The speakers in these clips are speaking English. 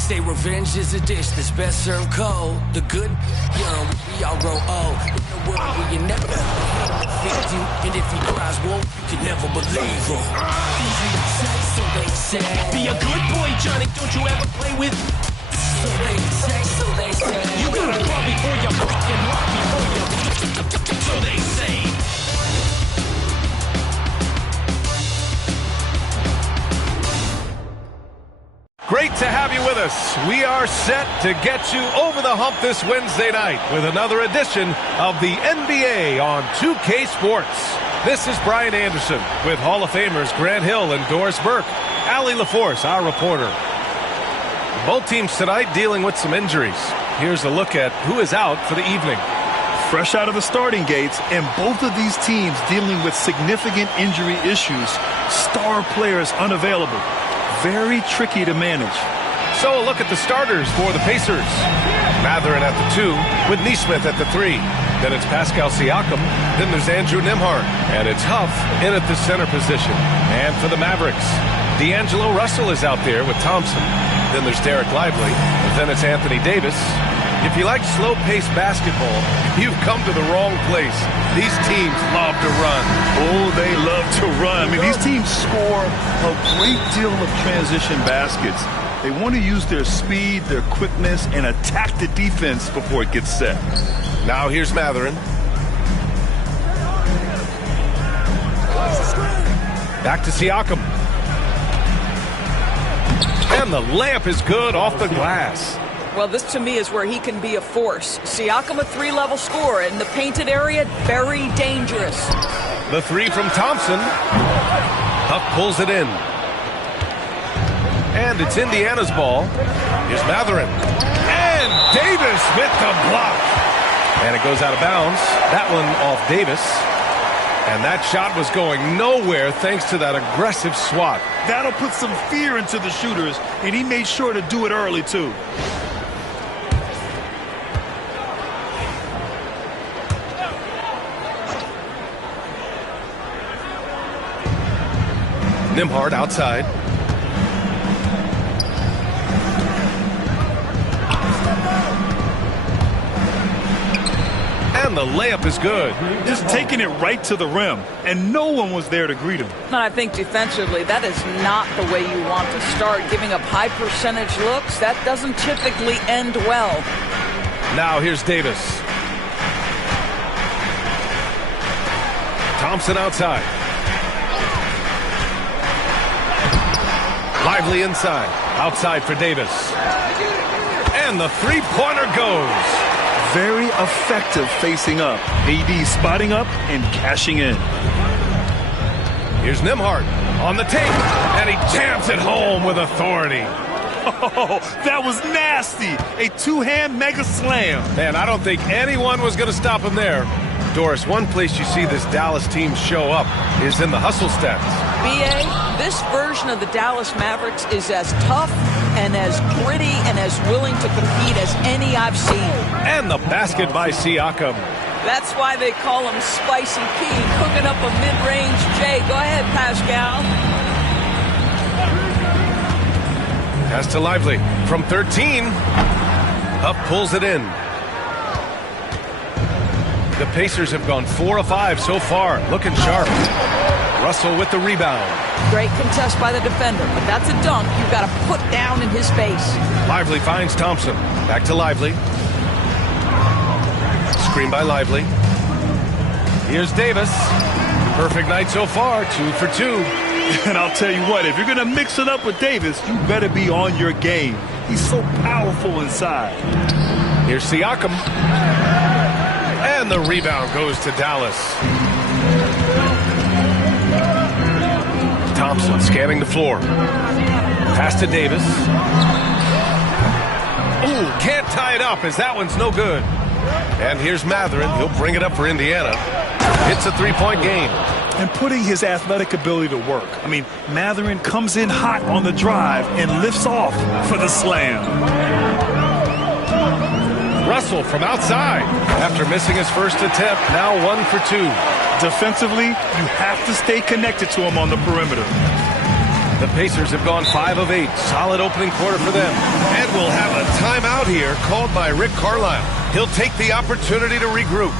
say revenge is a dish that's best served cold. The good young, we all grow old. In a world where you never defeat you, and if he cries wolf, you can never believe him. So they say, be a good boy, Johnny. Don't you ever play with? So they say, so they say. You gotta crawl before you fucking walk before you. So they say. Great to have you with us. We are set to get you over the hump this Wednesday night with another edition of the NBA on 2K Sports. This is Brian Anderson with Hall of Famers Grant Hill and Doris Burke. Allie LaForce, our reporter. Both teams tonight dealing with some injuries. Here's a look at who is out for the evening. Fresh out of the starting gates, and both of these teams dealing with significant injury issues. Star players unavailable. Very tricky to manage. So a look at the starters for the Pacers. Mathurin at the 2 with Nesmith at the 3. Then it's Pascal Siakam. Then there's Andrew Nembhard. And it's Huff in at the center position. And for the Mavericks, D'Angelo Russell is out there with Thompson. Then there's Derek Lively. And then it's Anthony Davis. If you like slow-paced basketball, you've come to the wrong place. These teams love to run. Oh, they love to run. I mean, these teams score a great deal of transition baskets. They want to use their speed, their quickness, and attack the defense before it gets set. Now here's Mathurin. Back to Siakam. And the layup is good off the glass. Well, this to me is where he can be a force. Siakam, a 3-level scorer in the painted area, very dangerous. The 3 from Thompson. Huff pulls it in. And it's Indiana's ball. Here's Mathurin. And Davis with the block. And it goes out of bounds. That one off Davis. And that shot was going nowhere thanks to that aggressive swat. That'll put some fear into the shooters, and he made sure to do it early, too. Nembhard outside. And the layup is good. Just taking it right to the rim, and no one was there to greet him. And I think defensively, that is not the way you want to start. Giving up high percentage looks, that doesn't typically end well. Now here's Davis. Thompson outside. Lively inside. Outside for Davis. And the three-pointer goes. Very effective facing up. AD spotting up and cashing in. Here's Nembhard on the tape. And he jams it home with authority. Oh, that was nasty. A two-hand mega slam. Man, I don't think anyone was going to stop him there. Doris, one place you see this Dallas team show up is in the hustle stats. B.A., this version of the Dallas Mavericks is as tough and as gritty and as willing to compete as any I've seen. And the basket by Siakam. That's why they call him Spicy P, cooking up a mid-range J. Go ahead, Pascal. Pass to Lively from 13. Huff pulls it in. The Pacers have gone 4 of 5 so far, looking sharp. Russell with the rebound. Great contest by the defender, but that's a dunk you've got to put down in his face. Lively finds Thompson. Back to Lively. Screen by Lively. Here's Davis. Perfect night so far, 2 for 2. And I'll tell you what, if you're going to mix it up with Davis, you better be on your game. He's so powerful inside. Here's Siakam. And the rebound goes to Dallas. Thompson scanning the floor. Pass to Davis. Ooh, can't tie it up as that one's no good. And here's Mathurin. He'll bring it up for Indiana. It's a three-point game. And putting his athletic ability to work. I mean, Mathurin comes in hot on the drive and lifts off for the slam. Russell from outside. After missing his first attempt, now 1 for 2. Defensively, you have to stay connected to him on the perimeter. The Pacers have gone 5 of 8. Solid opening quarter for them. And we'll have a timeout here called by Rick Carlisle. He'll take the opportunity to regroup.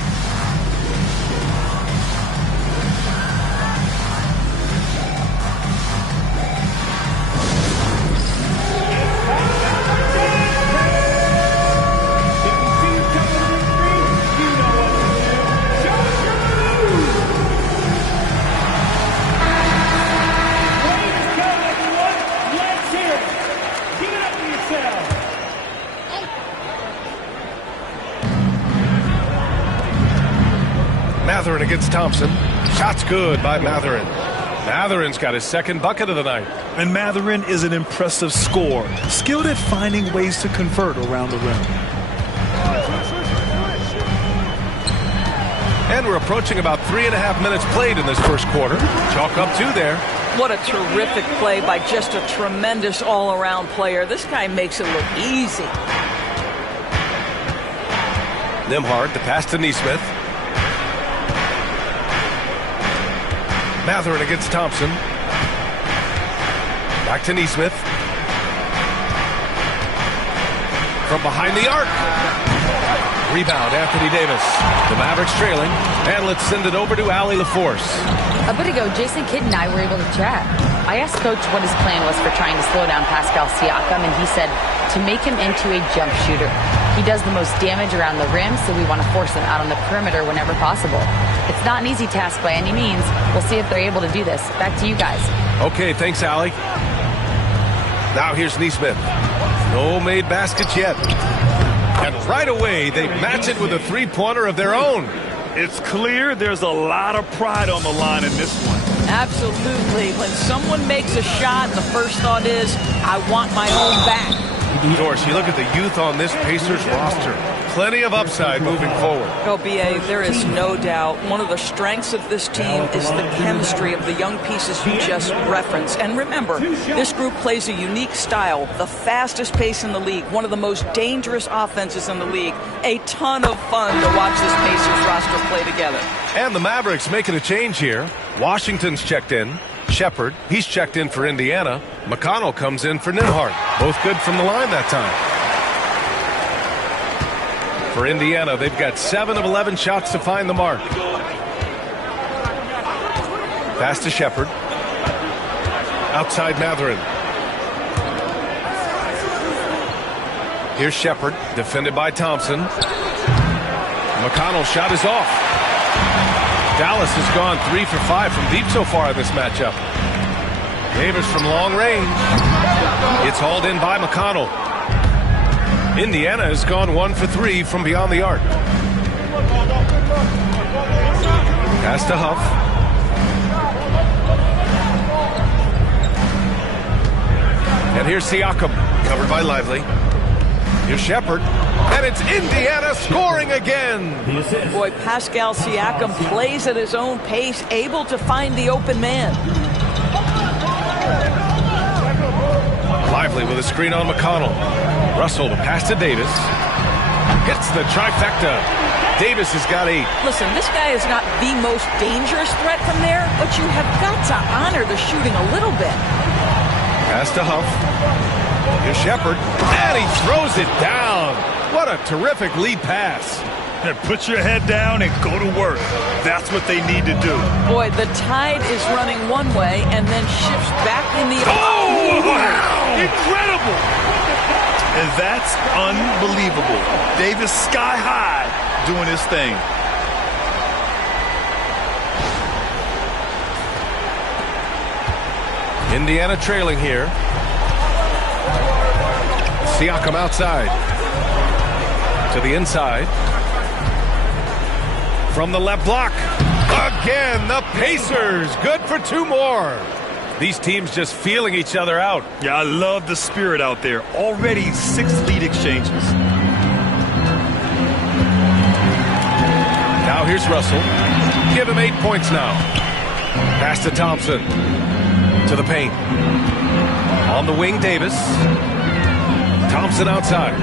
Mathurin against Thompson. Shot's good by Mathurin. Mathurin's got his second bucket of the night. And Mathurin is an impressive scorer, skilled at finding ways to convert around the rim. And we're approaching about 3.5 minutes played in this first quarter. Chalk up 2 there. What a terrific play by just a tremendous all-around player. This guy makes it look easy. Nembhard, the pass to Neesmith. Mathurin against Thompson. Back to Neesmith. From behind the arc. Rebound, Anthony Davis. The Mavericks trailing. And let's send it over to Allie LaForce. A bit ago, Jason Kidd and I were able to chat. I asked Coach what his plan was for trying to slow down Pascal Siakam, and he said to make him into a jump shooter. He does the most damage around the rim, so we want to force him out on the perimeter whenever possible. It's not an easy task by any means. We'll see if they're able to do this. Back to you guys. Okay, thanks, Allie. Now here's Neesmith. No made baskets yet. And right away, they match it with a three-pointer of their own. It's clear there's a lot of pride on the line in this one. Absolutely. When someone makes a shot, the first thought is, I want my own back. Doris, you look at the youth on this Pacers roster. Plenty of upside moving forward. Oh, B.A., there is no doubt. One of the strengths of this team is the chemistry of the young pieces you just referenced. And remember, this group plays a unique style, the fastest pace in the league, one of the most dangerous offenses in the league. A ton of fun to watch this Pacers roster play together. And the Mavericks making a change here. Washington's checked in. Shepard, he's checked in for Indiana. McConnell comes in for Nembhard. Both good from the line that time. For Indiana, they've got 7 of 11 shots to find the mark. Pass to Shepard. Outside Mathurin. Here's Shepard, defended by Thompson. McConnell's shot is off. Dallas has gone 3 for 5 from deep so far in this matchup. Davis from long range. It's hauled in by McConnell. Indiana has gone 1 for 3 from beyond the arc. Pass to Huff. And here's Siakam, covered by Lively. Here's Shepard. And it's Indiana scoring again. Boy, Pascal Siakam plays at his own pace, able to find the open man. Lively with a screen on McConnell. Russell to pass to Davis. Gets the trifecta. Davis has got 8. Listen, this guy is not the most dangerous threat from there, but you have got to honor the shooting a little bit. Pass to Huff. Here's Shepard. And he throws it down. What a terrific lead pass. And put your head down and go to work. That's what they need to do. Boy, the tide is running one way and then shifts back in the other. Oh, wow. Incredible. And that's unbelievable. Davis sky high doing his thing. Indiana trailing here. Siakam outside. To the inside. From the left block. Again, the Pacers. Good for 2 more. These teams just feeling each other out. Yeah, I love the spirit out there. Already 6 lead exchanges. Now here's Russell. Give him 8 points now. Pass to Thompson. To the paint. On the wing, Davis. Thompson outside.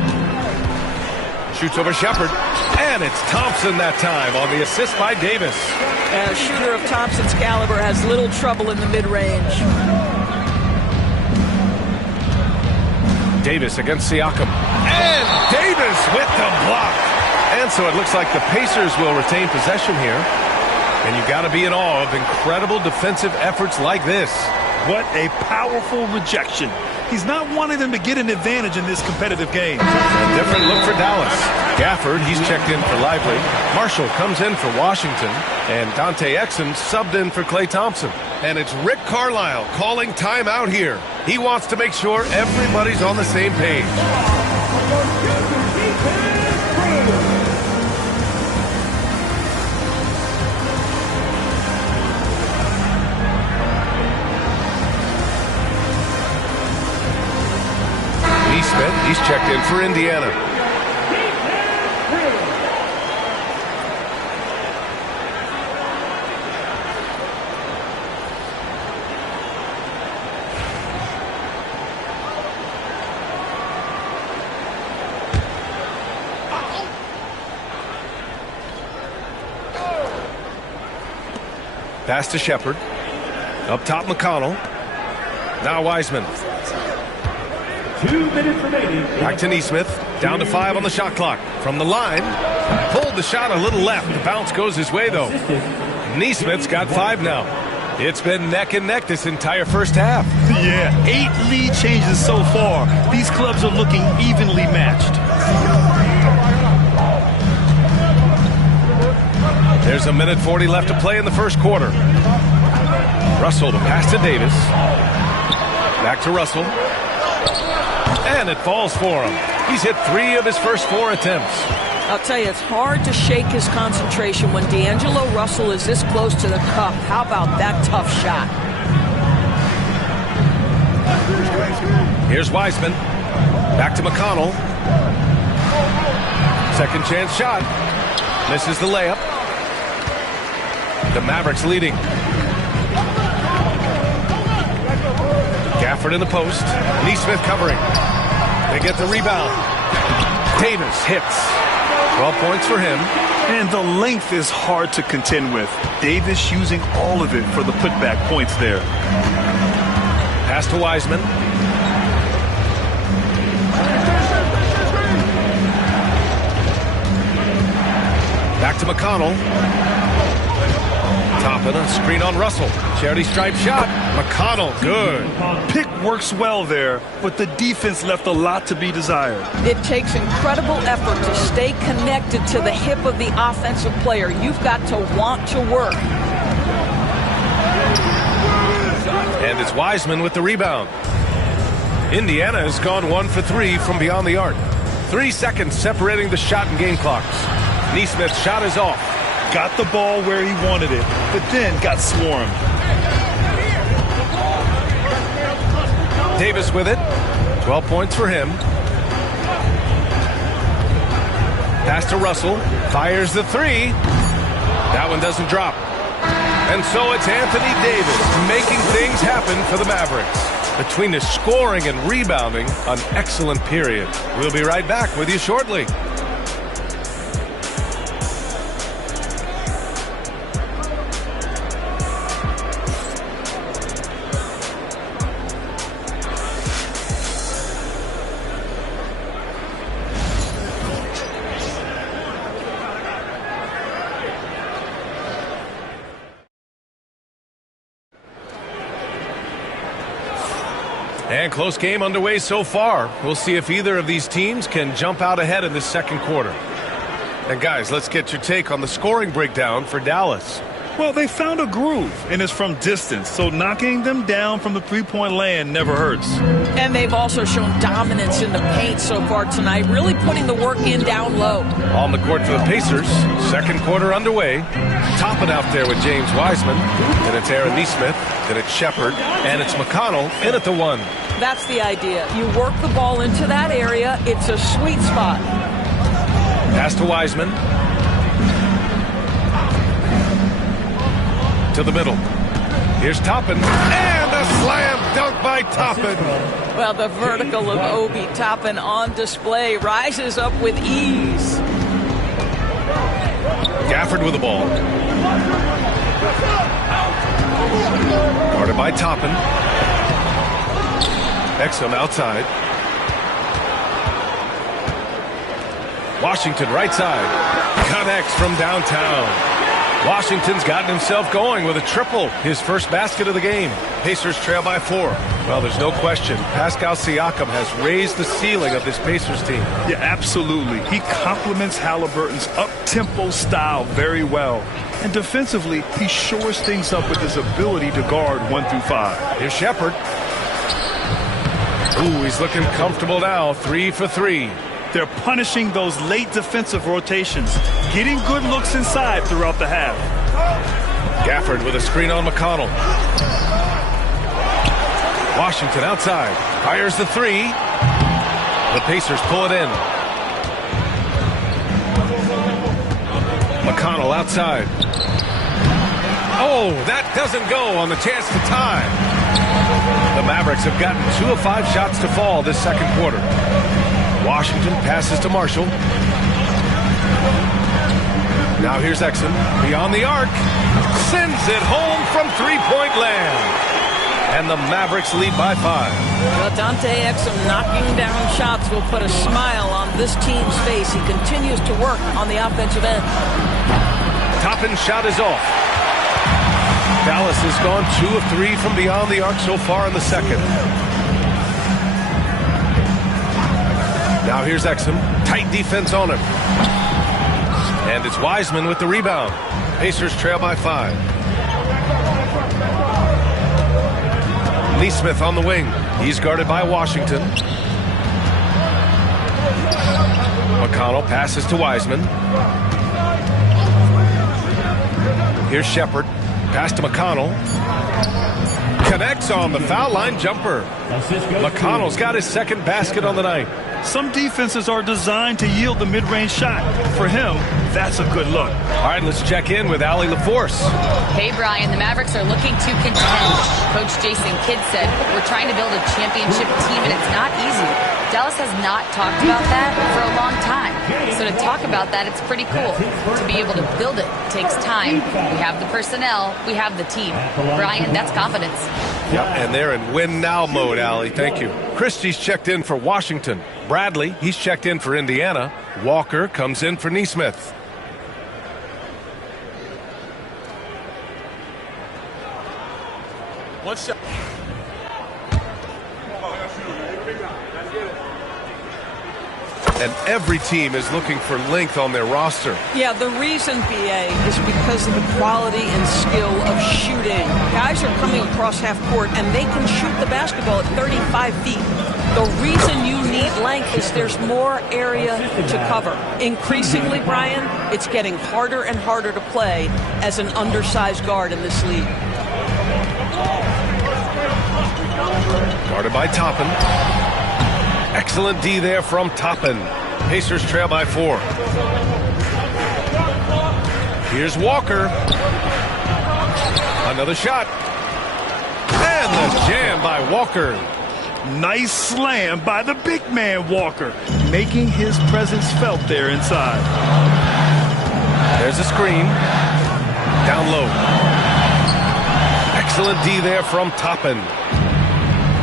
Shoots over Shepard. And it's Thompson that time on the assist by Davis. A shooter of Thompson's caliber has little trouble in the mid-range. Davis against Siakam. And Davis with the block. And so it looks like the Pacers will retain possession here. And you got to be in awe of incredible defensive efforts like this. What a powerful rejection. He's not wanting them to get an advantage in this competitive game. A different look for Dallas. Gafford, he's checked in for Lively. Marshall comes in for Washington. And Dante Exum subbed in for Klay Thompson. And it's Rick Carlisle calling timeout here. He wants to make sure everybody's on the same page. Smith, he's checked in for Indiana. Pass to Shepard. Up top, McConnell. Now Wiseman. 2 minutes remaining. Back to Nesmith. Down to 5 on the shot clock. From the line. Pulled the shot a little left. The bounce goes his way, though. Nesmith's got 5 now. It's been neck and neck this entire first half. Yeah, 8 lead changes so far. These clubs are looking evenly matched. There's a minute 40 left to play in the first quarter. Russell, the pass to Davis. Back to Russell. And it falls for him. He's hit 3 of his first 4 attempts. I'll tell you, it's hard to shake his concentration when D'Angelo Russell is this close to the cup. How about that tough shot? Here's Wiseman. Back to McConnell. Second chance shot. Misses the layup. The Mavericks leading. Gafford in the post. Nesmith covering. They get the rebound. Davis hits. 12 points for him. And the length is hard to contend with. Davis using all of it for the putback points there. Pass to Wiseman. Back to McConnell. Toppin, a screen on Russell. Charity stripe shot. McConnell, good. Pick works well there, but the defense left a lot to be desired. It takes incredible effort to stay connected to the hip of the offensive player. You've got to want to work. And it's Wiseman with the rebound. Indiana has gone 1 for 3 from beyond the arc. 3 seconds separating the shot and game clocks. Nesmith's shot is off. Got the ball where he wanted it, but then got swarmed. Davis with it. 12 points for him. Pass to Russell. Fires the 3. That one doesn't drop. And so it's Anthony Davis making things happen for the Mavericks. Between the scoring and rebounding, an excellent period. We'll be right back with you shortly. And close game underway so far. We'll see if either of these teams can jump out ahead in this second quarter. And guys, let's get your take on the scoring breakdown for Dallas. Well, they found a groove, and it's from distance, so knocking them down from the three-point land never hurts. And they've also shown dominance in the paint so far tonight, really putting the work in down low. On the court for the Pacers, second quarter underway. Topping out there with James Wiseman. Then it's Aaron Nesmith. Then it's Shepard. And it's McConnell in at the 1. That's the idea. You work the ball into that area. It's a sweet spot. Pass to Wiseman. To the middle. Here's Toppin. And a slam dunk by Toppin. Well, the vertical of Obi Toppin on display. Rises up with ease. Gafford with the ball. Guarded by Toppin. Exum outside. Washington right side. Connects from downtown. Washington's gotten himself going with a triple, his first basket of the game. Pacers trail by 4. Well, there's no question. Pascal Siakam has raised the ceiling of this Pacers team. Yeah, absolutely. He complements Halliburton's up-tempo style very well. And defensively, he shores things up with his ability to guard 1 through 5. Here's Shepard. Ooh, he's looking comfortable now. 3 for 3. They're punishing those late defensive rotations, getting good looks inside throughout the half. Gafford with a screen on McConnell. Washington outside. Fires the 3. The Pacers pull it in. McConnell outside. Oh, that doesn't go on the chance to tie. The Mavericks have gotten 2 of 5 shots to fall this second quarter. Washington passes to Marshall. Now here's Exum. Beyond the arc. Sends it home from three-point land. And the Mavericks lead by 5. Well, Dante Exum knocking down shots will put a smile on this team's face. He continues to work on the offensive end. Toppin's shot is off. Dallas has gone 2 of 3 from beyond the arc so far in the second. Now here's Exum. Tight defense on him. And it's Wiseman with the rebound. Pacers trail by 5. Neesmith on the wing. He's guarded by Washington. McConnell passes to Wiseman. Here's Shepard. Pass to McConnell. Connects on the foul line jumper. McConnell's got his second basket on the night. Some defenses are designed to yield the mid-range shot. For him, that's a good look. All right, let's check in with Allie LaForce. Hey, Brian, the Mavericks are looking to contend. Coach Jason Kidd said, we're trying to build a championship team, and it's not easy. Dallas has not talked about that for a long time. So to talk about that, it's pretty cool. To be able to build it takes time. We have the personnel. We have the team. Brian, that's confidence. Yep, and they're in win-now mode, Allie. Thank you. Christie's checked in for Washington. Bradley, he's checked in for Indiana. Walker comes in for Neesmith. One shot. And every team is looking for length on their roster. Yeah, the reason, BA, is because of the quality and skill of shooting. Guys are coming across half court, and they can shoot the basketball at 35 feet. The reason you need length is there's more area to cover. Increasingly, Brian, it's getting harder and harder to play as an undersized guard in this league. Guarded by Toppin. Excellent D there from Toppin. Pacers trail by 4. Here's Walker. Another shot. And the jam by Walker. Nice slam by the big man Walker, making his presence felt there inside. There's a screen. Down low. Excellent D there from Toppin.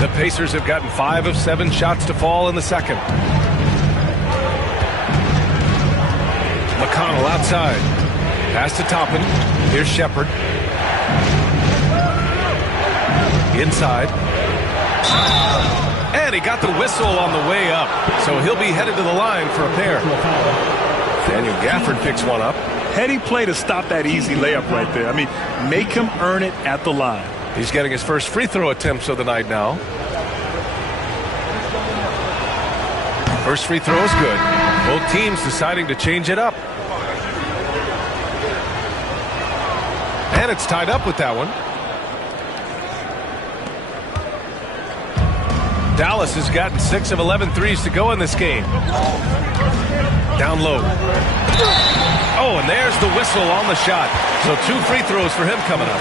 The Pacers have gotten 5 of 7 shots to fall in the second. McConnell outside. Pass to Toppin. Here's Shepard. Inside. And he got the whistle on the way up. So he'll be headed to the line for a pair. Daniel Gafford picks one up. Heady play to stop that easy layup right there. I mean, make him earn it at the line. He's getting his first free throw attempts of the night now. First free throw is good. Both teams deciding to change it up. And it's tied up with that one. Dallas has gotten 6 of 11 threes to go in this game. Down low. Oh, and there's the whistle on the shot. So 2 free throws for him coming up.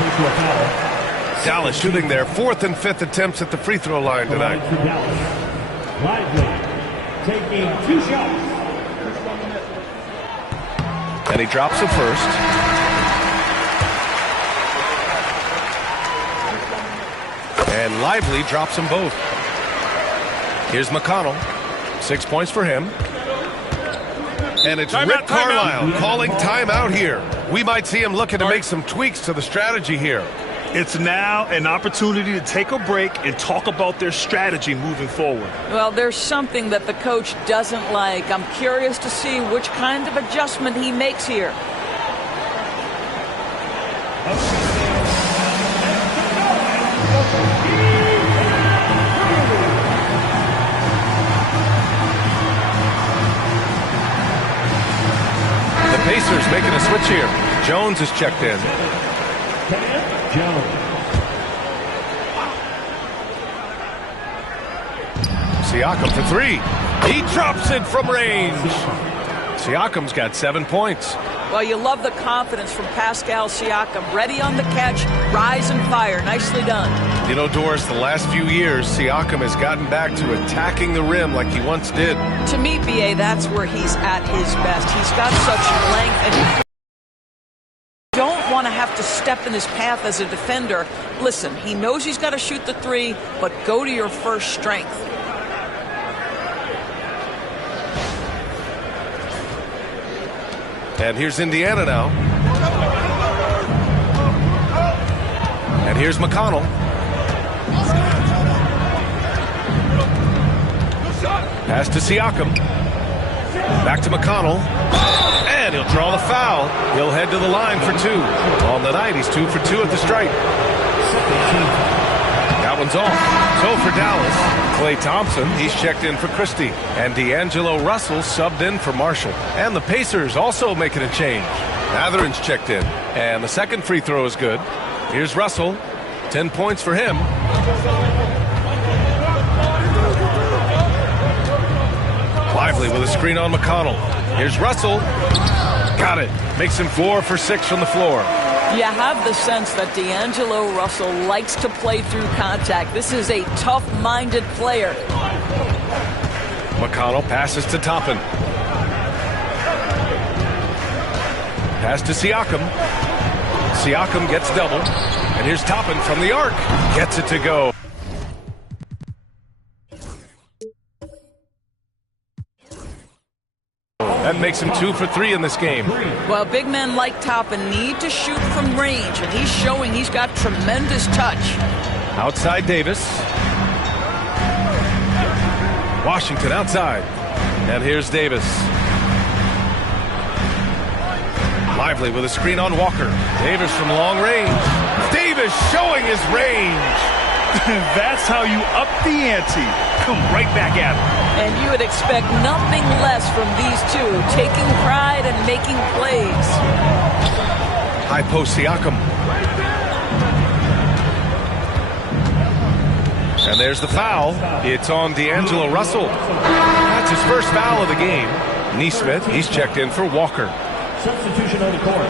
Dallas shooting their 4th and 5th attempts at the free throw line tonight. Taking 2 shots. And he drops the first. And Lively drops them both. Here's McConnell. 6 points for him. And it's Rick Carlisle calling timeout here. We might see him looking to make some tweaks to the strategy here. It's now an opportunity to take a break and talk about their strategy moving forward. Well, there's something that the coach doesn't like. I'm curious to see which kind of adjustment he makes here. The Pacers making a switch here. Jones is checked in. Siakam for three. He drops it from range. Siakam's got 7 points. Well, you love the confidence from Pascal Siakam. Ready on the catch, rise and fire. Nicely done. You know, Doris, the last few years, Siakam has gotten back to attacking the rim like he once did. To me, B.A., that's where he's at his best. He's got such length and don't want to have to step in his path as a defender. Listen, he knows he's got to shoot the three, but go to your first strength. And here's Indiana now. And here's McConnell. Pass to Siakam. Back to McConnell. And he'll draw the foul. He'll head to the line for two. On the night, he's 2 for 2 at the stripe. That one's off. So for Dallas, Klay Thompson, he's checked in for Christie. And D'Angelo Russell subbed in for Marshall. And the Pacers also making a change. Matherin's checked in. And the second free throw is good. Here's Russell. 10 points for him. Lively with a screen on McConnell. Here's Russell. Got it. Makes him 4 for 6 from the floor. You have the sense that D'Angelo Russell likes to play through contact. This is a tough-minded player. McConnell passes to Toppin. Pass to Siakam. Siakam gets double. And here's Toppin from the arc. Gets it to go. That makes him 2 for 3 in this game. Well, big men like Toppin need to shoot from range, and he's showing he's got tremendous touch. Outside Davis. Washington outside. And here's Davis. Lively with a screen on Walker. Davis from long range. Davis showing his range. That's how you up the ante. Come right back at him. And you would expect nothing less from these two, taking pride and making plays. High post Siakam. And there's the foul. It's on D'Angelo Russell. That's his first foul of the game. Neesmith, he's checked in for Walker. Substitution on the court.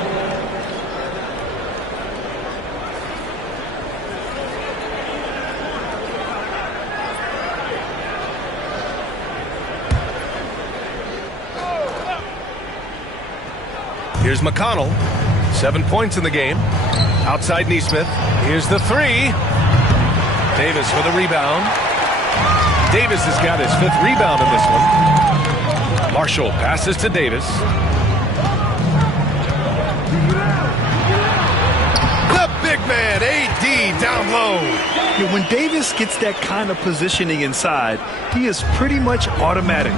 Here's McConnell. 7 points in the game. Outside Neesmith. Here's the three. Davis for the rebound. Davis has got his 5th rebound in this one. Marshall passes to Davis. The big man, AD, down low. Yeah, when Davis gets that kind of positioning inside, he is pretty much automatic.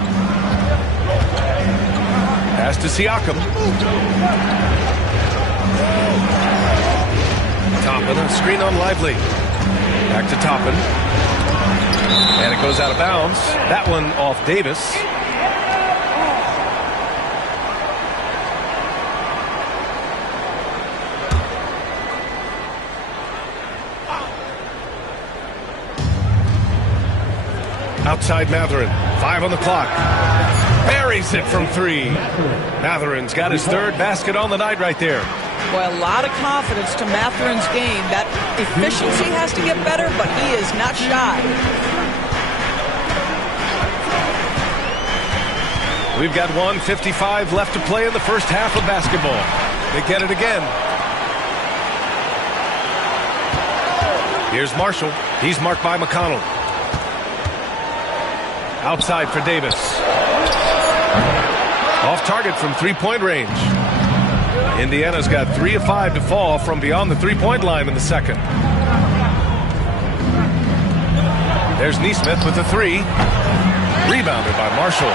Pass to Siakam. Toppin, a screen on Lively. Back to Toppin. And it goes out of bounds. That one off Davis. Outside Matherin. 5 on the clock. Buries it from 3. Matherin's got his 3rd basket on the night right there. Boy, a lot of confidence to Matherin's game. That efficiency has to get better, but he is not shy. We've got 1:55 left to play in the first half of basketball. They get it again. Here's Marshall. He's marked by McConnell. Outside for Davis. Off target from three-point range. Indiana's got 3 of 5 to fall from beyond the three-point line in the second. There's Neesmith with the three. Rebounded by Marshall.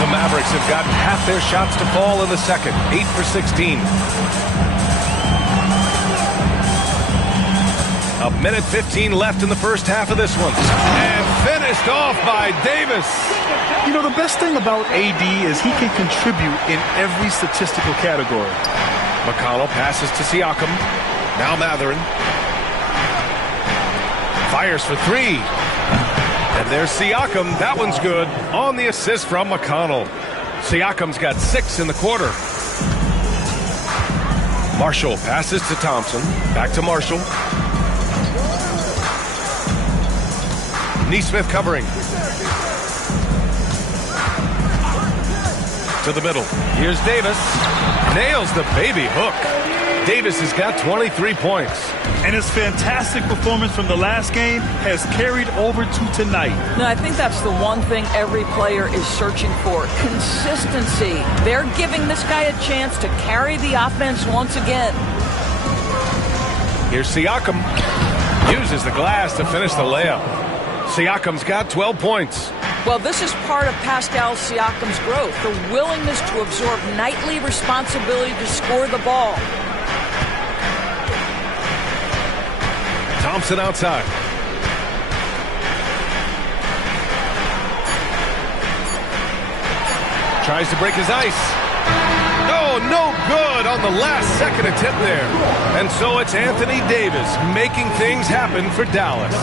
The Mavericks have gotten half their shots to fall in the second. 8 for 16. A minute 15 left in the first half of this one. And finished off by Davis. You know, the best thing about AD is he can contribute in every statistical category. McConnell passes to Siakam. Now Matherin. Fires for three. And there's Siakam. That one's good. On the assist from McConnell. Siakam's got 6 in the quarter. Marshall passes to Thompson. Back to Marshall. Neesmith covering. To the middle. Here's Davis. Nails the baby hook. Davis has got 23 points. And his fantastic performance from the last game has carried over to tonight. No, I think that's the one thing every player is searching for. Consistency. They're giving this guy a chance to carry the offense once again. Here's Siakam. Uses the glass to finish the layup. Siakam's got 12 points. Well, this is part of Pascal Siakam's growth, the willingness to absorb nightly responsibility to score the ball. Thompson outside. Tries to break his ice. Oh, no good on the last second attempt there. And so it's Anthony Davis making things happen for Dallas.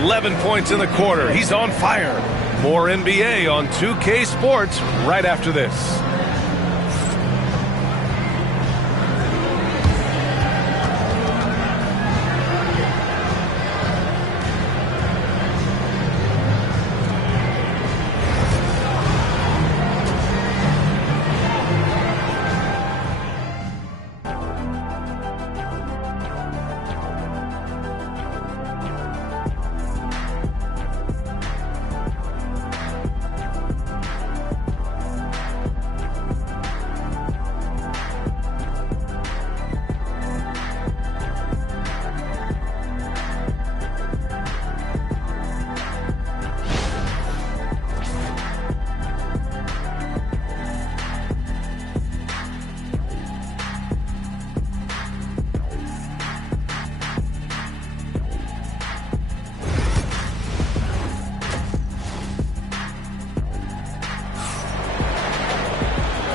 11 points in the quarter. He's on fire. More NBA on 2K Sports right after this.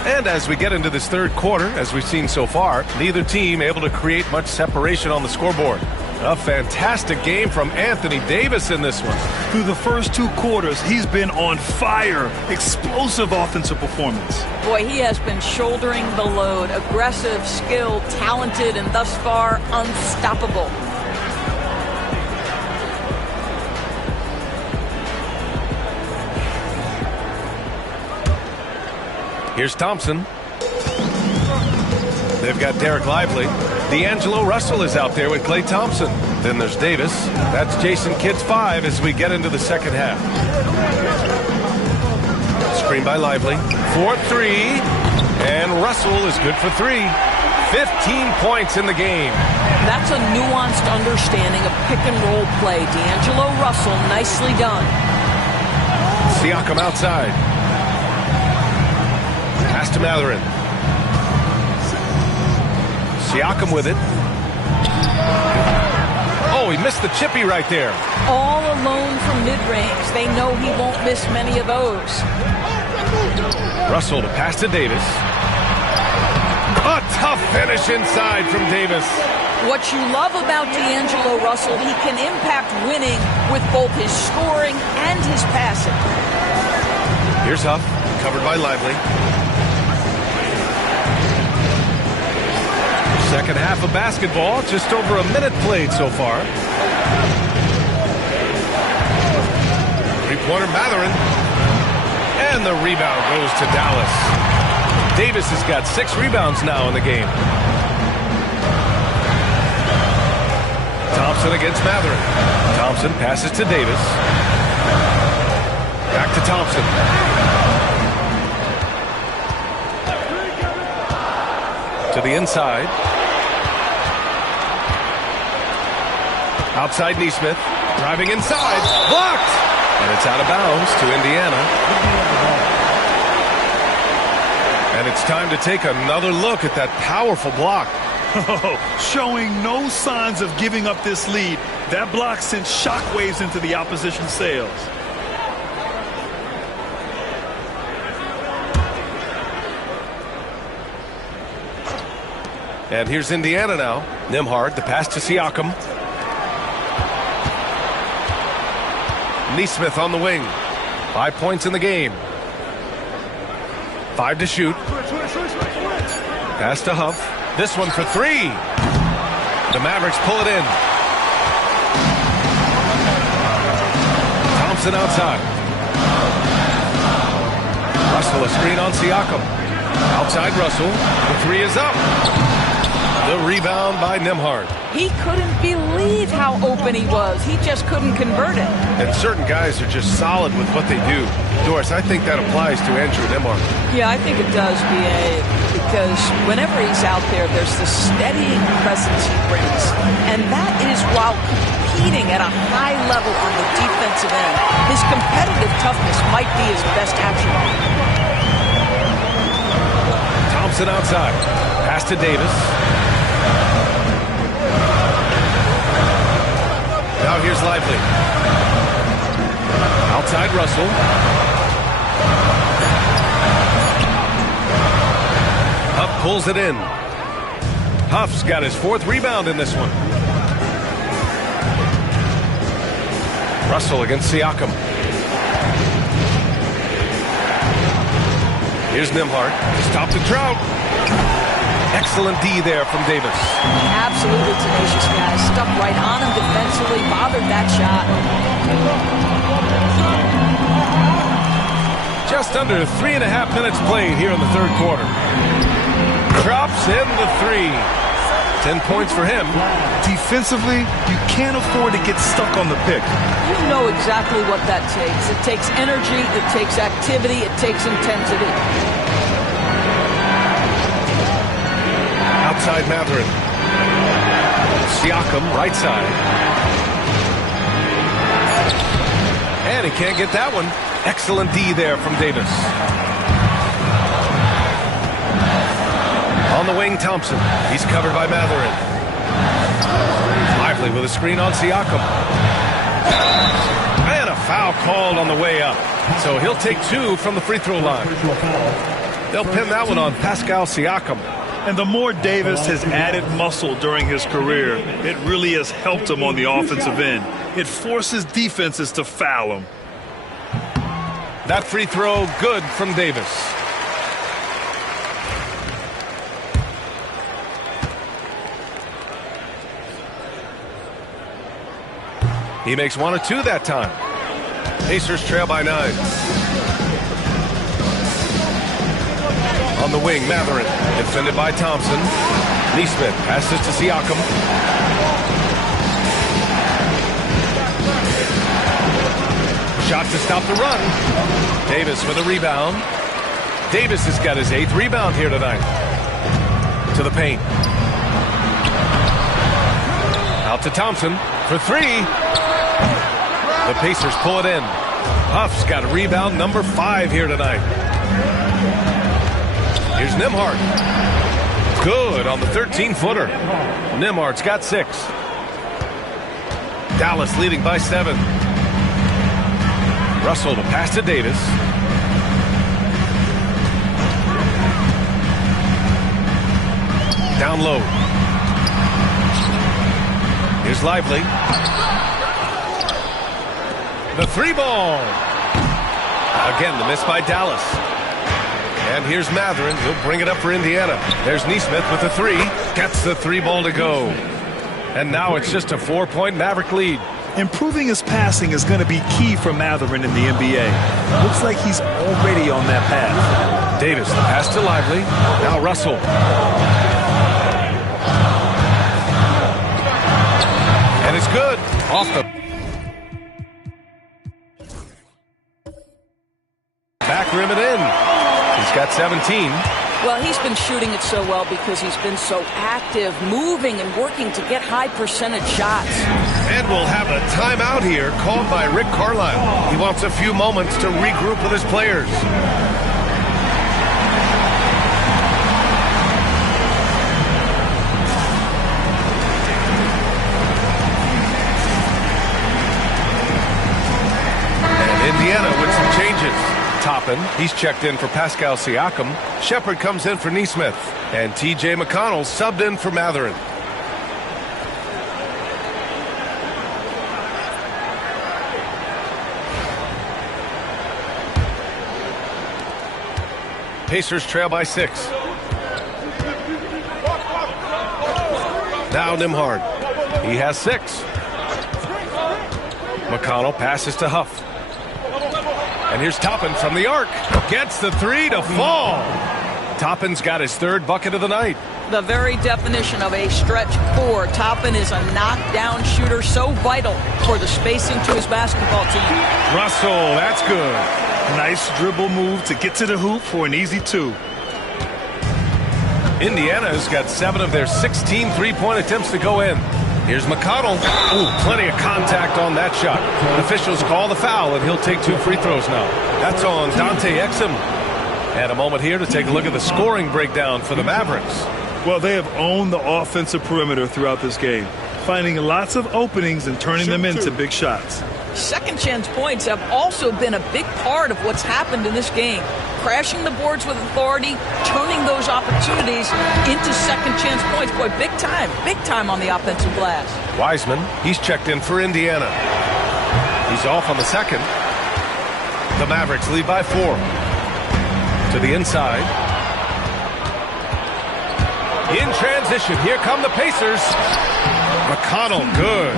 And as we get into this third quarter, as we've seen so far, neither team able to create much separation on the scoreboard. A fantastic game from Anthony Davis in this one. Through the first 2 quarters, he's been on fire. Explosive offensive performance. Boy, he has been shouldering the load. Aggressive, skilled, talented, and thus far unstoppable. Here's Thompson. They've got Derek Lively. D'Angelo Russell is out there with Klay Thompson. Then there's Davis. That's Jason Kidd's 5 as we get into the second half. Screen by Lively. 4-3. And Russell is good for 3. 15 points in the game. That's a nuanced understanding of pick-and-roll play. D'Angelo Russell, nicely done. Siakam outside. Pass to Matherin. Siakam with it. Oh, he missed the chippy right there. All alone from mid-range. They know he won't miss many of those. Russell to pass to Davis. A tough finish inside from Davis. What you love about D'Angelo Russell, he can impact winning with both his scoring and his passing. Here's Huff, covered by Lively. Second half of basketball, just over a minute played so far. Three-pointer Matherin. And the rebound goes to Dallas. Davis has got 6 rebounds now in the game. Thompson against Matherin. Thompson passes to Davis. Back to Thompson. to the inside. Outside Neesmith, driving inside, blocked! And it's out of bounds to Indiana. And it's time to take another look at that powerful block. Showing no signs of giving up this lead. That block sent shockwaves into the opposition sails. And here's Indiana now. Nembhard, the pass to Siakam. Neesmith on the wing. 5 points in the game. 5 to shoot. Pass to Huff. This one for 3. The Mavericks pull it in. Thompson outside. Russell, a screen on Siakam. Outside Russell. The 3 is up. The rebound by Nembhard. He couldn't believe how open he was. He just couldn't convert it. And certain guys are just solid with what they do. Doris, I think that applies to Andrew Nembhard. Yeah, I think it does, B.A., because whenever he's out there, there's the steadying presence he brings. And that is while competing at a high level on the defensive end. His competitive toughness might be his best attribute. Thompson outside. Pass to Davis. Now here's Lively. Outside Russell. Huff pulls it in. Huff's got his 4th rebound in this one. Russell against Siakam. Here's Nembhard to stop the drought. Excellent D there from Davis. Absolutely tenacious guy. Stuck right on him defensively. Bothered that shot. Just under 3.5 minutes played here in the 3rd quarter. Drops in the 3. 10 points for him. Defensively, you can't afford to get stuck on the pick. You know exactly what that takes. It takes energy, it takes activity, it takes intensity. Outside Matherin. Siakam, right side. And he can't get that one. Excellent D there from Davis. On the wing, Thompson. He's covered by Matherin. Lively with a screen on Siakam. And a foul called on the way up. So he'll take 2 from the free throw line. They'll pin that one on Pascal Siakam. And the more Davis has added muscle during his career, it really has helped him on the offensive end. It forces defenses to foul him. That free throw good from Davis. He makes 1 of 2 that time. Pacers trail by 9. On the wing, Matherin, defended by Thompson. Neesmith passes to Siakam. Shot to stop the run. Davis with a rebound. Davis has got his 8th rebound here tonight. To the paint. Out to Thompson for 3. The Pacers pull it in. Huff's got a rebound number 5 here tonight. Here's Nembhard. Good on the 13-footer. Nembhard's got 6. Dallas leading by 7. Russell to pass to Davis. Down low. Here's Lively. The 3 ball. Again, the miss by Dallas. And here's Matherin. He'll bring it up for Indiana. There's Neesmith with the 3. Gets the 3 ball to go. And now it's just a 4-point Maverick lead. Improving his passing is going to be key for Matherin in the NBA. Looks like he's already on that path. Davis, the pass to Lively. Now Russell. And it's good. Off the back rim and in. He's got 17. Well, he's been shooting it so well because he's been so active, moving and working to get high percentage shots. And we'll have a timeout here called by Rick Carlisle. He wants a few moments to regroup with his players. And Indiana with some changes. Toppin, he's checked in for Pascal Siakam. Shepard comes in for Neesmith. And T.J. McConnell subbed in for Matherin. Pacers trail by 6. Now Nembhard. He has 6. McConnell passes to Huff. And here's Toppin from the arc. Gets the 3 to fall. Toppin's got his 3rd bucket of the night. The very definition of a stretch 4. Toppin is a knockdown shooter, so vital for the spacing to his basketball team. Russell, that's good. Nice dribble move to get to the hoop for an easy 2. Indiana's got 7 of their 16 three-point attempts to go in. Here's McConnell. Ooh, plenty of contact on that shot. Officials call the foul, and he'll take 2 free throws now. That's on Dante Exum. And a moment here to take a look at the scoring breakdown for the Mavericks. Well, they have owned the offensive perimeter throughout this game, finding lots of openings and turning them into big shots. Second chance points have also been a big part of what's happened in this game. Crashing the boards with authority, turning those opportunities into second chance points. Boy, big time on the offensive glass. Wiseman, he's checked in for Indiana. He's off on the second. The Mavericks lead by 4. To the inside. In transition, here come the Pacers. McConnell, good.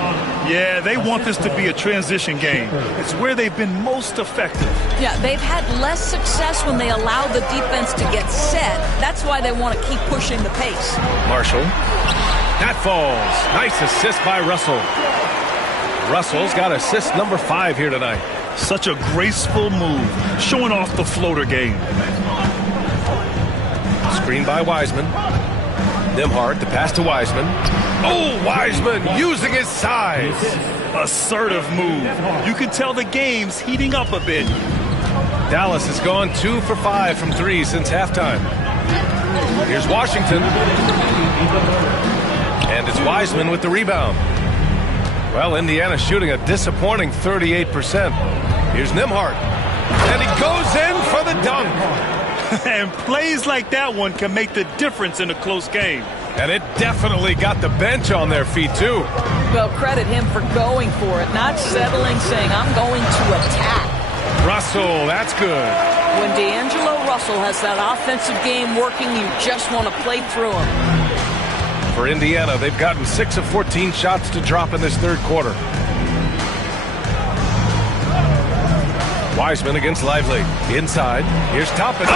Yeah, they want this to be a transition game. It's where they've been most effective. Yeah, they've had less success when they allow the defense to get set. That's why they want to keep pushing the pace. Marshall. That falls. Nice assist by Russell. Russell's got assist number 5 here tonight. Such a graceful move, showing off the floater game. Screen by Wiseman. Nembhard, the pass to Wiseman. Oh, Wiseman using his size. Assertive move. You can tell the game's heating up a bit. Dallas has gone 2 for 5 from 3 since halftime. Here's Washington. And it's Wiseman with the rebound. Well, Indiana shooting a disappointing 38%. Here's Nembhard. And he goes in for the dunk. And plays like that one can make the difference in a close game. And it definitely got the bench on their feet, too. Well, credit him for going for it, not settling, saying, I'm going to attack. Russell, that's good. When D'Angelo Russell has that offensive game working, you just want to play through him. For Indiana, they've gotten 6 of 14 shots to drop in this 3rd quarter. Wiseman against Lively. Inside. Here's Toppin. Oh!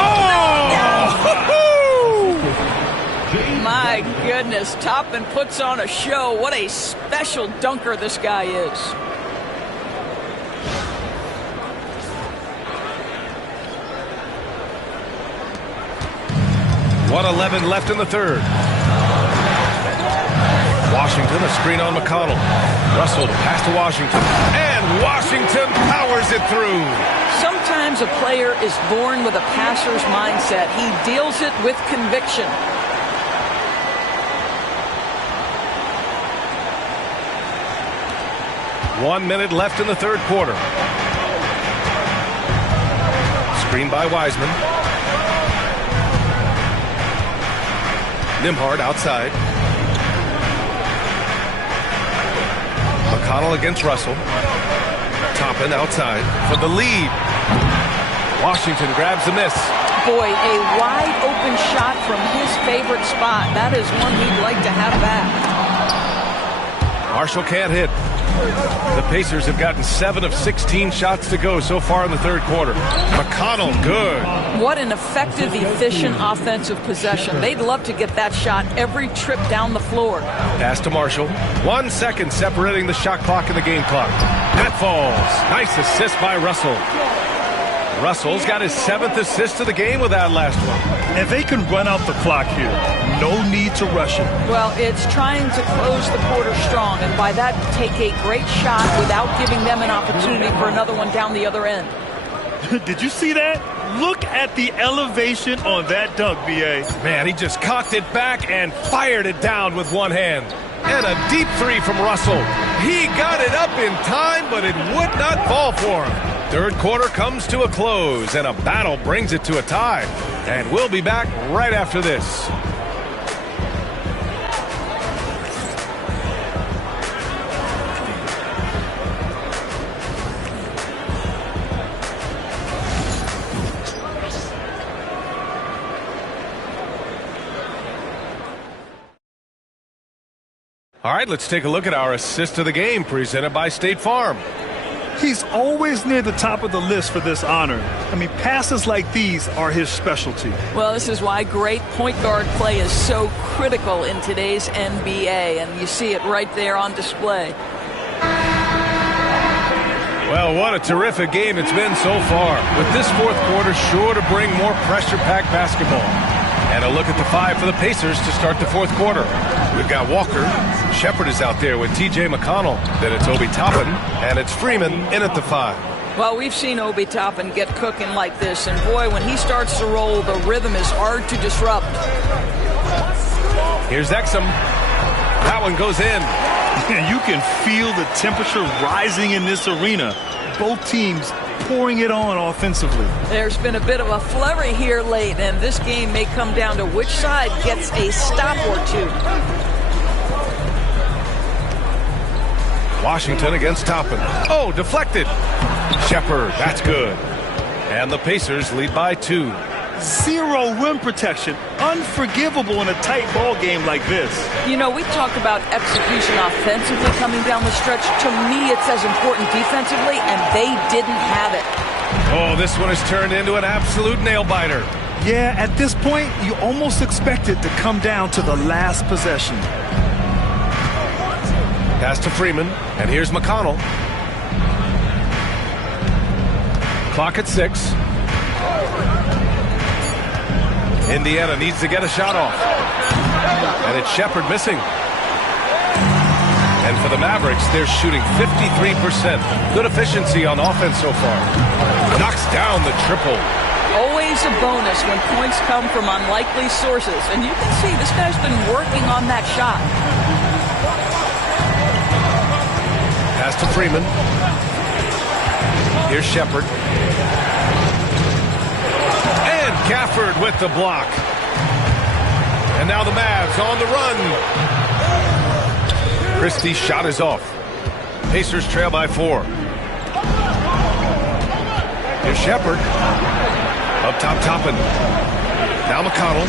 My goodness, Toppin puts on a show. What a special dunker this guy is. .11 left in the 3rd. Washington, a screen on McConnell. Russell, pass to Washington. And Washington powers it through. Sometimes a player is born with a passer's mindset. He deals it with conviction. .1 minute left in the 3rd quarter. Screen by Wiseman. Nembhard outside. McConnell against Russell. Toppin outside for the lead. Washington grabs the miss. Boy, a wide open shot from his favorite spot. That is one he'd like to have back. Marshall can't hit. The Pacers have gotten 7 of 16 shots to go so far in the 3rd quarter. McConnell, good. What an effective, efficient offensive possession. They'd love to get that shot every trip down the floor. Pass to Marshall. 1 second separating the shot clock and the game clock. That falls. Nice assist by Russell. Russell's got his 7th assist of the game with that last one. And they can run out the clock here. No need to rush it. Well, it's trying to close the quarter strong, and by that, take a great shot without giving them an opportunity for another one down the other end. Did you see that? Look at the elevation on that dunk, B.A. Man, he just cocked it back and fired it down with one hand. And a deep three from Russell. He got it up in time, but it would not fall for him. Third quarter comes to a close, and a battle brings it to a tie. And we'll be back right after this. All right, let's take a look at our assist of the game presented by State Farm. He's always near the top of the list for this honor. I mean, passes like these are his specialty. Well, this is why great point guard play is so critical in today's NBA, and you see it right there on display. Well, what a terrific game it's been so far, with this fourth quarter sure to bring more pressure-packed basketball. And a look at the 5 for the Pacers to start the fourth quarter. We've got Walker. Shepard is out there with T.J. McConnell. Then it's Obi Toppin, and it's Freeman in at the 5. Well, we've seen Obi Toppin get cooking like this, and boy, when he starts to roll, the rhythm is hard to disrupt. Here's Exum. That one goes in. You can feel the temperature rising in this arena. Both teams pouring it on offensively. There's been a bit of a flurry here late, and this game may come down to which side gets a stop or two. Washington against Toppin. Oh, deflected. Shepard, that's good. And the Pacers lead by 2. Zero rim protection. Unforgivable in a tight ball game like this. You know, we talk about execution offensively coming down the stretch. To me, it's as important defensively, and they didn't have it. Oh, this one has turned into an absolute nail-biter. Yeah, at this point, you almost expect it to come down to the last possession. Pass to Freeman, and here's McConnell. Clock at 6. Indiana needs to get a shot off. And it's Shepard missing. And for the Mavericks, they're shooting 53%. Good efficiency on offense so far. Knocks down the triple. Always a bonus when points come from unlikely sources. And you can see this guy's been working on that shot. Pass to Freeman. Here's Shepard. And Gafford with the block. And now the Mavs on the run. Christie's shot is off. Pacers trail by 4. Here's Shepard. Up top, Toppin. Now McConnell.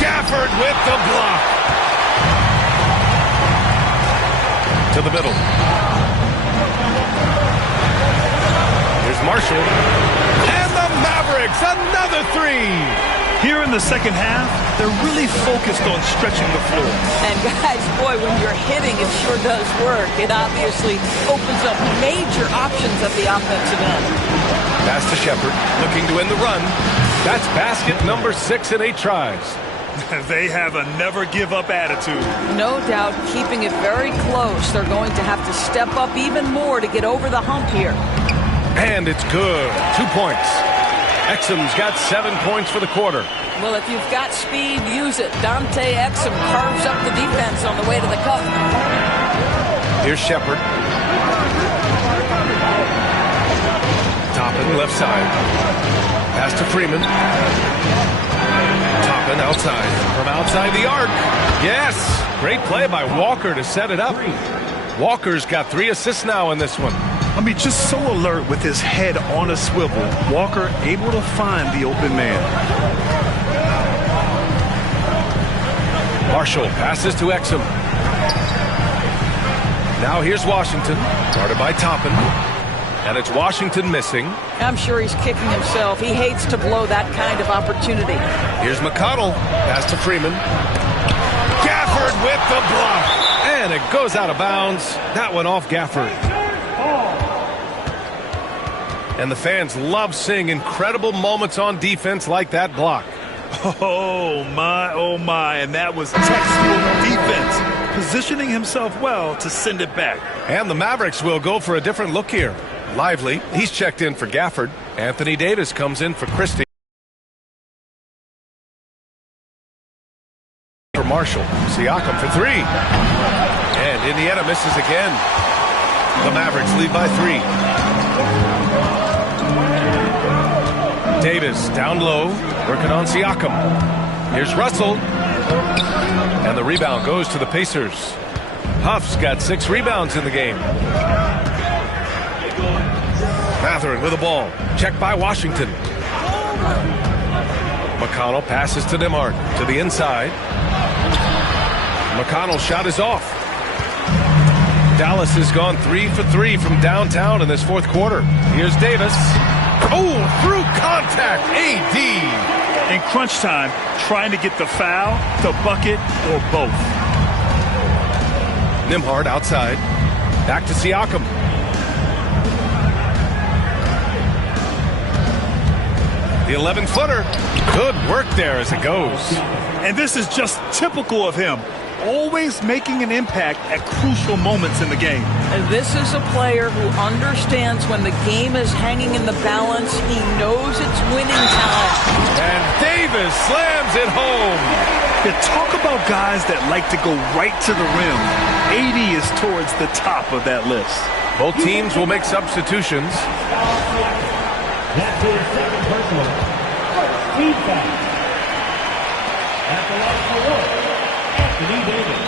Gafford with the block. To the middle. Here's Marshall. And the Mavericks, another 3. Here in the second half, they're really focused on stretching the floor. And guys, boy, when you're hitting, it sure does work. It obviously opens up major options at the offensive end. Pass to Shepard, looking to end the run. That's basket number 6 in 8 tries. They have a never-give-up attitude. No doubt, keeping it very close. They're going to have to step up even more to get over the hump here. And it's good. 2 points. Exum's got 7 points for the quarter. Well, if you've got speed, use it. Dante Exum carves up the defense on the way to the cup. Here's Shepard. Toppin left side. Pass to Freeman. Toppin outside. From outside the arc. Yes! Great play by Walker to set it up. Walker's got 3 assists now in this one. I mean, just so alert with his head on a swivel. Walker able to find the open man. Marshall passes to Exum. Now here's Washington, guarded by Toppin. And it's Washington missing. I'm sure he's kicking himself. He hates to blow that kind of opportunity. Here's McConnell. Pass to Freeman. Gafford with the block. And it goes out of bounds. That one off Gafford. And the fans love seeing incredible moments on defense like that block. Oh, my, and that was textbook defense, positioning himself well to send it back. And the Mavericks will go for a different look here. Lively, he's checked in for Gafford. Anthony Davis comes in for Christie. For Marshall, Siakam for three. And Indiana misses again. The Mavericks lead by 3. Davis down low, working on Siakam. Here's Russell. And the rebound goes to the Pacers. Huff's got 6 rebounds in the game. Mathurin with the ball. Checked by Washington. McConnell passes to Nembhard to the inside. McConnell's shot is off. Dallas has gone 3 for 3 from downtown in this fourth quarter. Here's Davis. Oh, through contact, AD. In crunch time, trying to get the foul, the bucket, or both. Nembhard outside. Back to Siakam. The 11-footer. Good work there as it goes. And this is just typical of him. Always making an impact at crucial moments in the game. And this is a player who understands when the game is hanging in the balance. He knows it's winning time. And Davis slams it home. You talk about guys that like to go right to the rim. AD is towards the top of that list. Both teams will make substitutions. That's his second personal. Speed foul. At the line for one, Anthony Davis.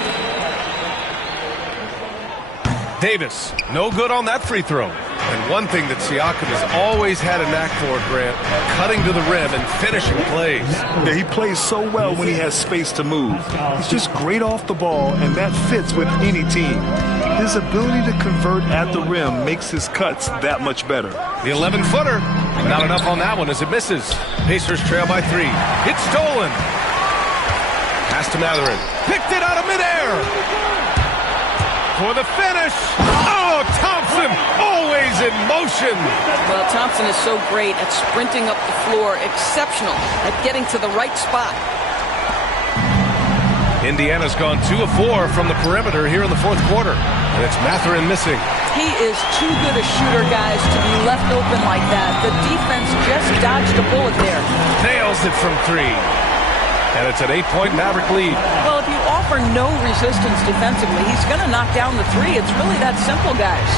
Davis, no good on that free throw. And one thing that Siakam has always had a knack for, Grant, cutting to the rim and finishing plays. Yeah, he plays so well when he has space to move. He's just great off the ball, and that fits with any team. His ability to convert at the rim makes his cuts that much better. The 11-footer. Not enough on that one as it misses. Pacers trail by 3. It's stolen. Pass to Mathurin. Picked it out of midair. For the finish. Oh, Thompson always in motion. Well, Thompson is so great at sprinting up the floor, exceptional at getting to the right spot. Indiana's gone 2 of 4 from the perimeter here in the fourth quarter. And it's Mathurin missing. He is too good a shooter, guys, to be left open like that. The defense just dodged a bullet there. Nails it from 3. And it's an 8-point Maverick lead. Well, if you offer no resistance defensively, he's going to knock down the 3. It's really that simple, guys.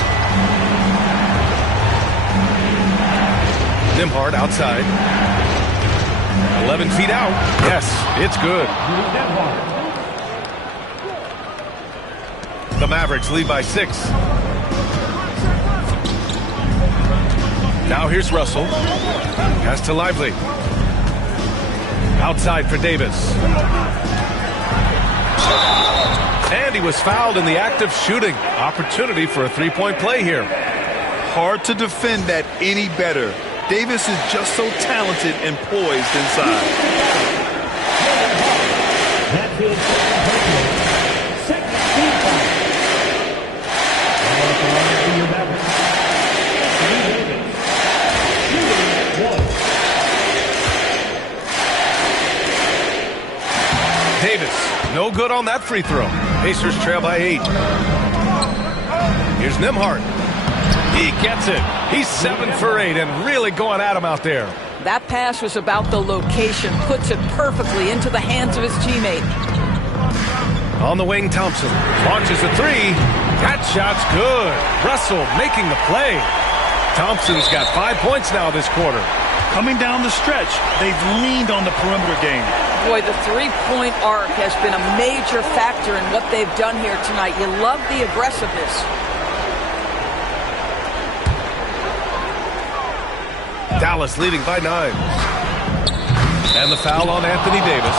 Nembhard outside. 11 feet out. Yes, it's good. The Mavericks lead by 6. Now here's Russell. Pass to Lively. Outside for Davis. And he was fouled in the act of shooting. Opportunity for a 3-point play here. Hard to defend that any better. Davis is just so talented and poised inside. That's his second team foul. At the line for your Mavericks, Anthony Davis. Shooting 1. Davis, no good on that free throw. Pacers trail by 8. Here's Nembhard. He gets it. He's 7 for 8 and really going at him out there. That pass was about the location, puts it perfectly into the hands of his teammate. On the wing, Thompson launches a 3. That shot's good. Russell making the play. Thompson's got 5 points now this quarter. Coming down the stretch, they've leaned on the perimeter game. Boy, the 3-point arc has been a major factor in what they've done here tonight. You love the aggressiveness. Dallas leading by 9. And the foul on Anthony Davis.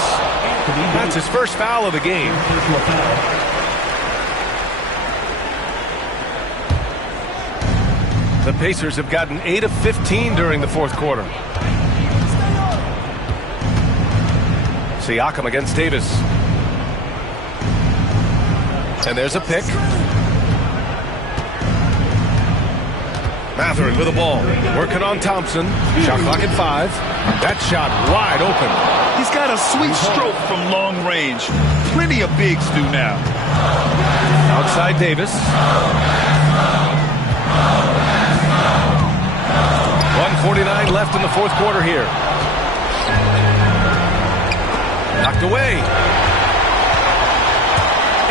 That's his first foul of the game. The Pacers have gotten 8 of 15 during the fourth quarter. Siakam against Davis. And there's a pick. Matherin with the ball. Working on Thompson. Shot clock at 5. That shot wide open. He's got a sweet stroke from long range. Plenty of bigs do now. Outside Davis. 1:49 left in the fourth quarter here. Knocked away.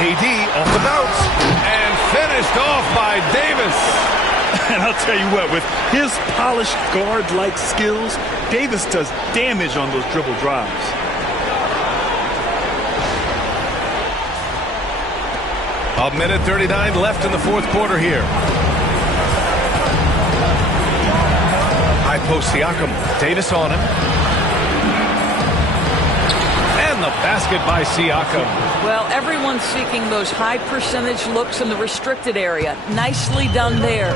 AD off the bounce. And finished off by Davis. And I'll tell you what, with his polished guard-like skills, Davis does damage on those dribble drives. A minute 39 left in the fourth quarter here. High post Siakam. Davis on him. And the basket by Siakam. Well, everyone's seeking those high percentage looks in the restricted area. Nicely done there.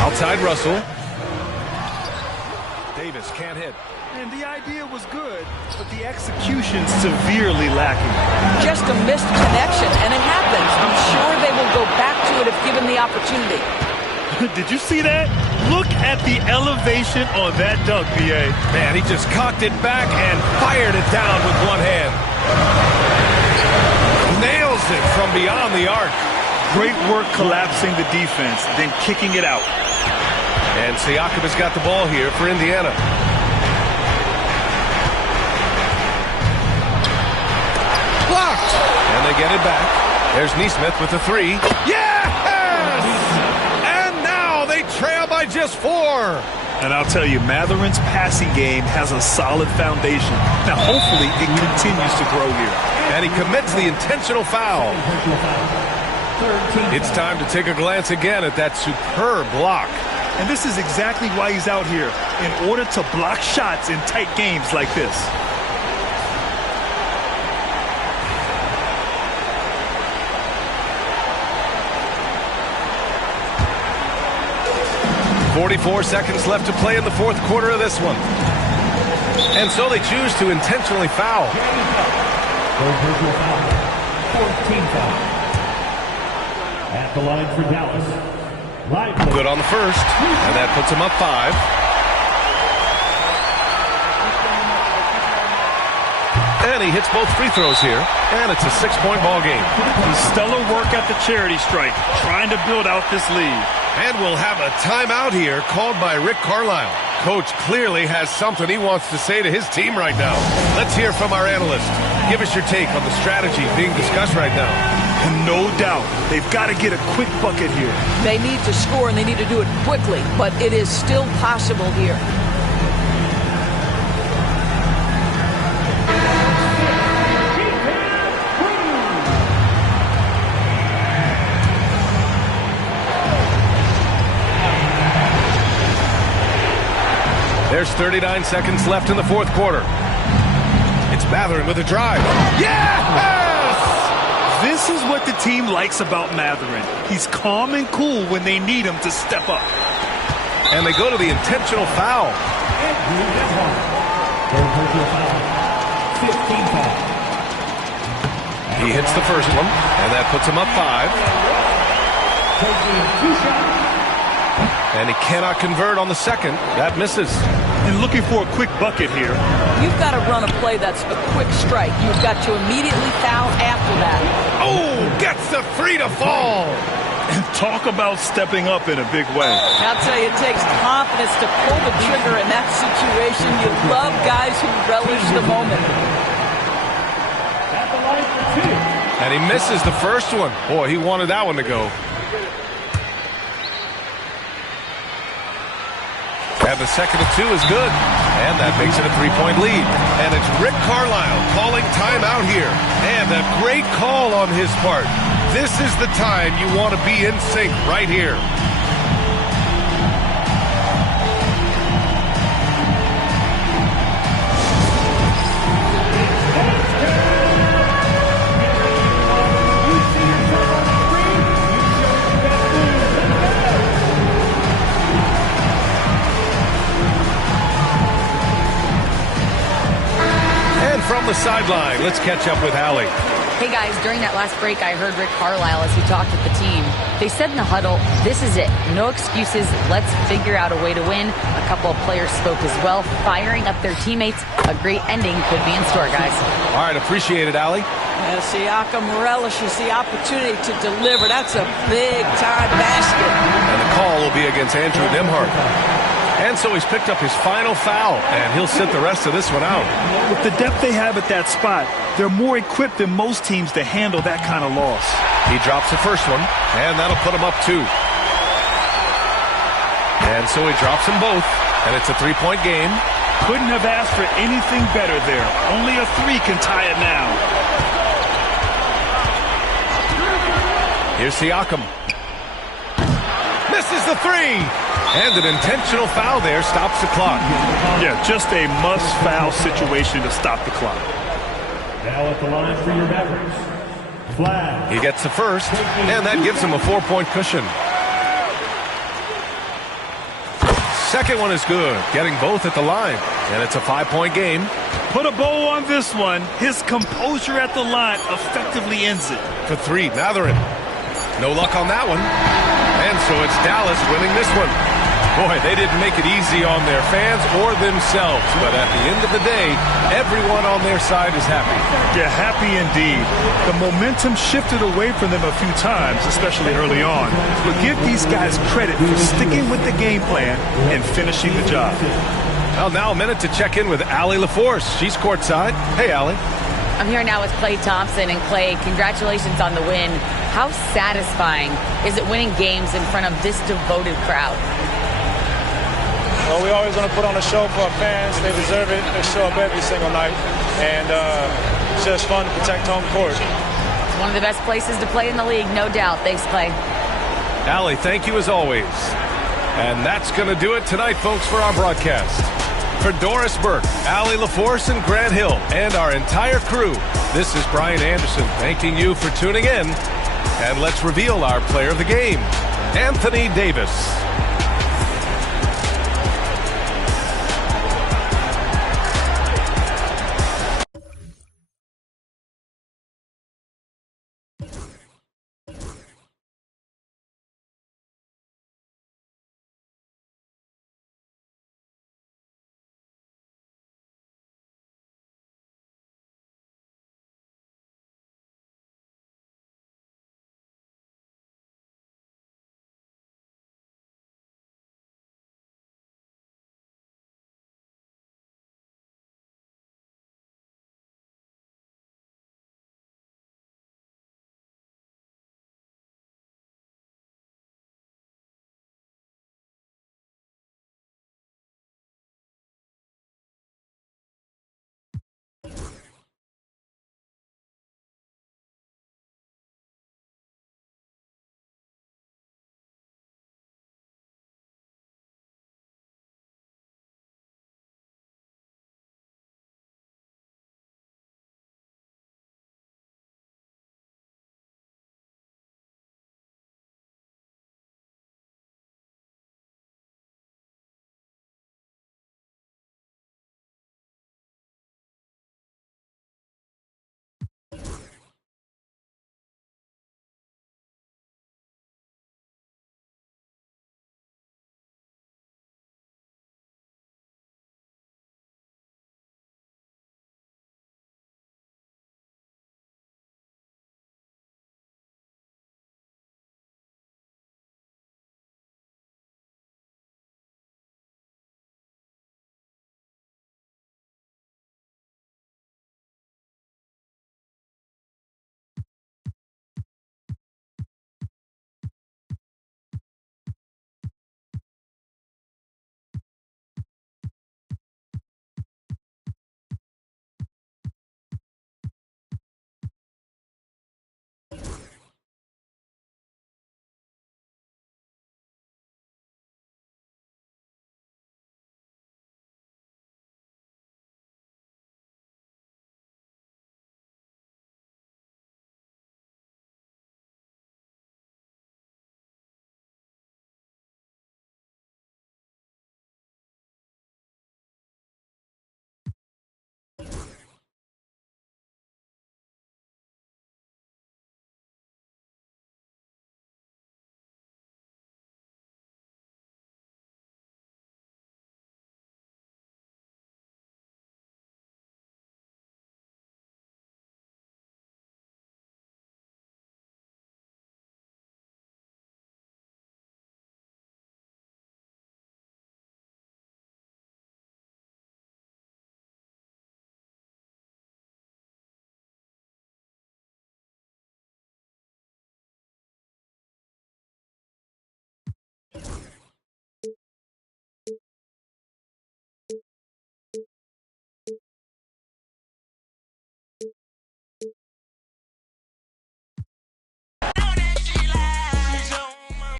Outside Russell. Davis can't hit. And the idea was good, but the execution severely lacking. Just a missed connection, and it happens. I'm sure they will go back to it if given the opportunity. Did you see that? Look at the elevation on that dunk, B.A. Man, he just cocked it back and fired it down with one hand. Nails it from beyond the arc. Great work collapsing the defense, then kicking it out. And Siakam has got the ball here for Indiana. Blocked! And they get it back. There's Neesmith with the 3. Yes! And now they trail by just 4. And I'll tell you, Matherin's passing game has a solid foundation. Now, hopefully, it continues to grow here. And he commits the intentional foul. It's time to take a glance again at that superb block. And this is exactly why he's out here, in order to block shots in tight games like this. .44 seconds left to play in the fourth quarter of this one. And so they choose to intentionally foul. 14 foul. At the line for Dallas. Good on the first, and that puts him up 5. And he hits both free throws here, and it's a 6-point ball game. Stellar work at the charity stripe, trying to build out this lead. And we'll have a timeout here called by Rick Carlisle. Coach clearly has something he wants to say to his team right now. Let's hear from our analyst. Give us your take on the strategy being discussed right now. And no doubt, they've got to get a quick bucket here. They need to score, and they need to do it quickly, but it is still possible here. There's 39 seconds left in the fourth quarter. It's Matherin with a drive. Yes! This is what the team likes about Matherin. He's calm and cool when they need him to step up. And they go to the intentional foul. 15 foul. He hits the first one, and that puts him up 5. And he cannot convert on the second. That misses. And looking for a quick bucket here. You've got to run a play that's a quick strike. You've got to immediately foul after that. Oh, gets the 3 to fall. And talk about stepping up in a big way. I'll tell you, it takes confidence to pull the trigger in that situation. You love guys who relish the moment. At the line for 2. And he misses the first one. Boy, he wanted that one to go. And the second of 2 is good. And that makes it a 3-point lead. And it's Rick Carlisle calling timeout here. And a great call on his part. This is the time you want to be in sync right here. From the sideline, let's catch up with Allie. Hey guys, during that last break, I heard Rick Carlisle as he talked with the team. They said in the huddle, this is it. No excuses. Let's figure out a way to win. A couple of players spoke as well, firing up their teammates. A great ending could be in store, guys. All right, appreciate it, Allie. And Siakam relishes the opportunity to deliver. That's a big-time basket. And the call will be against Andrew Nembhard. And so he's picked up his final foul, and he'll sit the rest of this one out. With the depth they have at that spot, they're more equipped than most teams to handle that kind of loss. He drops the first one, and that'll put him up 2. And so he drops them both, and it's a 3-point game. Couldn't have asked for anything better there. Only a 3 can tie it now. Here's Siakam. Misses the 3. And an intentional foul there stops the clock. Yeah, just a must-foul situation to stop the clock. Now at the line for your Mavericks. Flag. He gets the first, and that gives him a 4-point cushion. Second one is good, getting both at the line. And it's a 5-point game. Put a bow on this one. His composure at the line effectively ends it. For 3, Matherin. No luck on that one. And so it's Dallas winning this one. Boy, they didn't make it easy on their fans or themselves. But at the end of the day, everyone on their side is happy. Yeah, happy indeed. The momentum shifted away from them a few times, especially early on. But give these guys credit for sticking with the game plan and finishing the job. Well, now a minute to check in with Allie LaForce. She's courtside. Hey, Allie. I'm here now with Klay Thompson. And Klay, congratulations on the win. How satisfying is it winning games in front of this devoted crowd? Well, we always want to put on a show for our fans. They deserve it. They show up every single night. And it's just fun to protect home court. It's one of the best places to play in the league, no doubt. Thanks, Klay. Allie, thank you as always. And that's going to do it tonight, folks, for our broadcast. For Doris Burke, Allie LaForce, and Grant Hill, and our entire crew, this is Brian Anderson thanking you for tuning in. And let's reveal our player of the game, Anthony Davis.